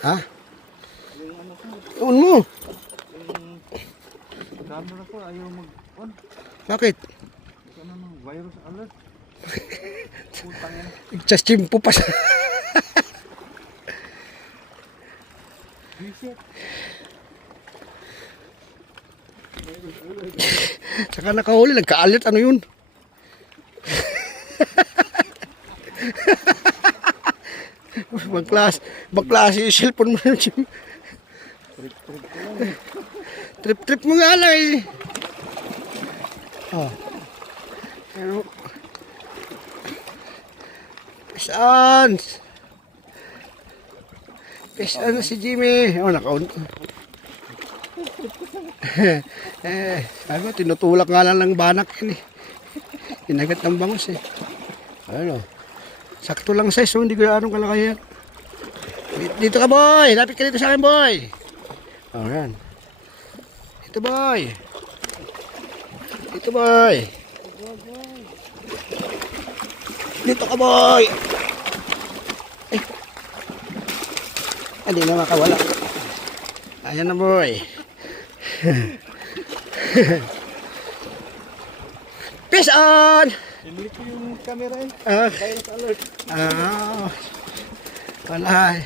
Ha? Yung ano ko, On mo. yung camera ko ayaw mag-on. Bakit? Ano nang virus alert. Putang yan. Just chimpo pa siya. Reset. Saka nakahuli, nagka-alert. Ano yun? Magklase yung cellphone mo na, Jim. Trip-trip ko lang. Trip-trip mo nga lang eh. Oh. Pero, saan? Saan na si Jimmy? Oh, nakaun. Sabi mo, tinutulak nga lang ng banak yun eh. Inagat ng bangus eh. Ano? Sakto lang size, so hindi ko anong kalakayan. Dito ka, boy! Lapit ka dito sa akin, boy! Oh, yan. Dito, boy! Dito, boy! Dito ka, boy! Ay! Hindi na makawala. Ayan na, boy! Peace on! Inlit ko yung camera eh. Virus alert. Wala.